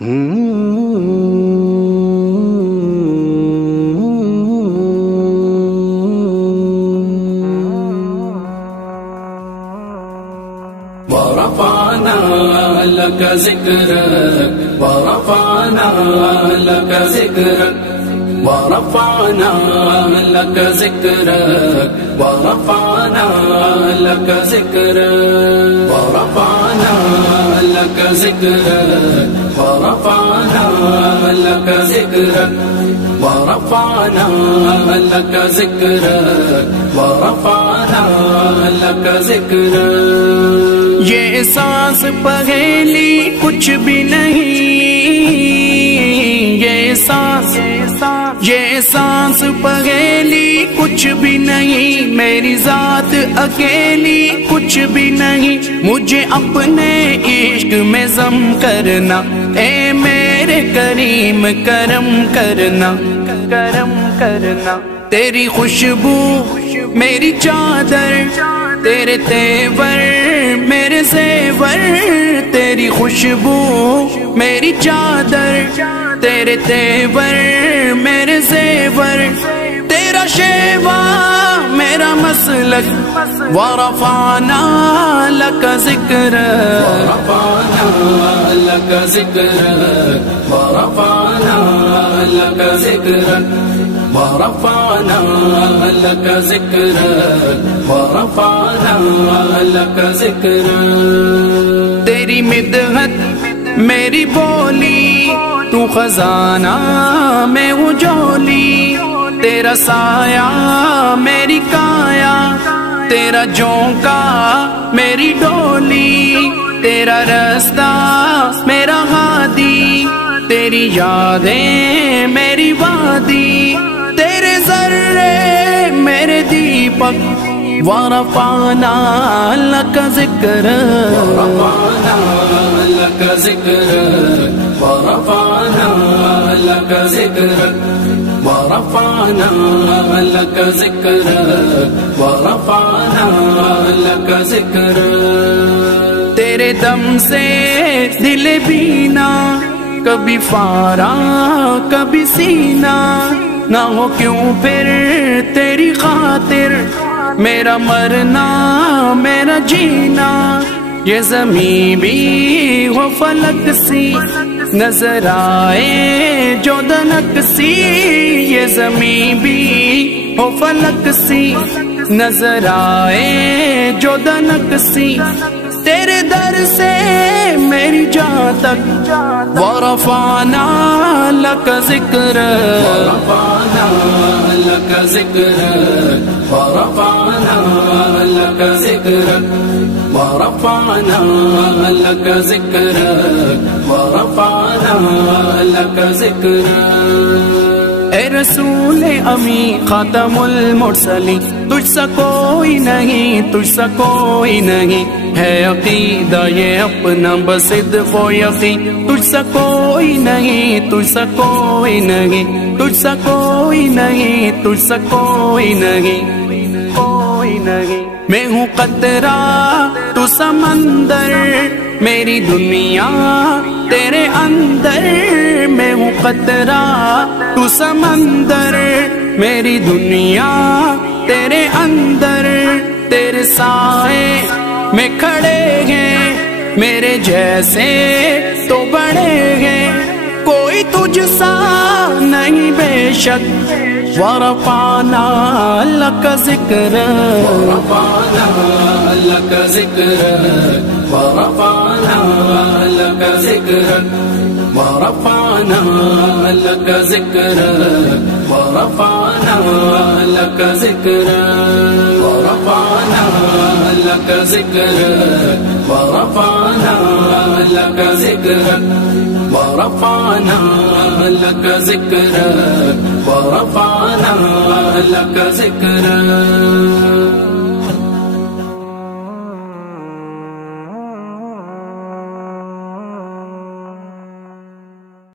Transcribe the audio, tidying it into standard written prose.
ورفعنا لك ذكرك ورفعنا لك ذكرك ورفعنا لك ذكرك ورفعنا لك ذكرك ورفعنا لك ذكرك ورفعنا لك ذكرك ورفعنا لك ذكرك ورفعنا لك ذكرك یہ سانس پہیلی کچھ بھی نہیں، یہ سانس پہیلی کچھ بھی نہیں، میری ذات اکیلی کچھ بھی نہیں، مجھے اپنے عشق میں ضم کرنا، اے میرے کریم کرم کرنا، کرم کرنا۔ تیری خوشبو میری چادر، تیرے تیور میرے زیور، تیری خوشبو میری چادر، تیرے تیور میرے زیور، تیرا شیوا میرا مسلک، ورفعنا لک ذکرک ورفعنا لك ذكرك ورفعنا لك ذكرك ورفعنا لك ذكرك ورفعنا لك ذكرك۔ تیری مدحت میری بولی، تو خزانہ میں اجولی، تیرا سایہ میری کایا، تیرا جھونکا میری ڈولی، تیرا رستہ میرا ہادی، تیری یادیں میری وادی، تیرے ذرے میرے دیپک، ورفعنا لک ذکرک ورفعنا لك ذكرك ورفعنا لك ذكرك ورفعنا لك ذكرك ورفعنا لك ذكرك۔ تیرے دم سے دل بینا، کبھی فارا کبھی سینا، نہ ہو کیوں پھر تیری خاطر میرا مرنا میرا جینا، یہ زمین بھی ہو فلک سی نظر آئے جو دنک سی، یہ زمین بھی ہو فلک سی نظر آئے جو دنک سی، تیرے در سے میری جان تک، ورفعنا لک ذکرک ورفعنا لك ذكرك ورفعنا لك ذكرك ورفعنا لك ذكرك ورفعنا لك ذكرك۔ اے رسول امی خاتم المرسلین، تجھ سا کوئی نہیں، تجھ سا کوئی نہیں، ہے عقیدہ یہ اپنا بس صدق و یقین، تجھ سا کوئی نہیں، تجھ سا کوئی نہیں، تجھ سا کوئی نہیں، تجھ سا کوئی نہیں، کوئی نہیں۔ میں ہوں قطرہ تو سمندر، میری دنیا تیرے اندر، میں ہوں قطرہ تو سمندر، میری دنیا تیرے اندر، تیرے سائے میں کھڑے ہیں میرے جیسے تو بڑے ہیں، کوئی تجھ سا نہیں بے شک، ورفعنا لک ذکرک ورفعنا لك ذكرك ورفعنا لك ذكرك ورفعنا لك ذكرك ورفعنا لك ذكرك ورفعنا لك ذكرك ورفعنا لك ذكرك ورفعنا لك ذكرك ورفعنا لك ذكرك۔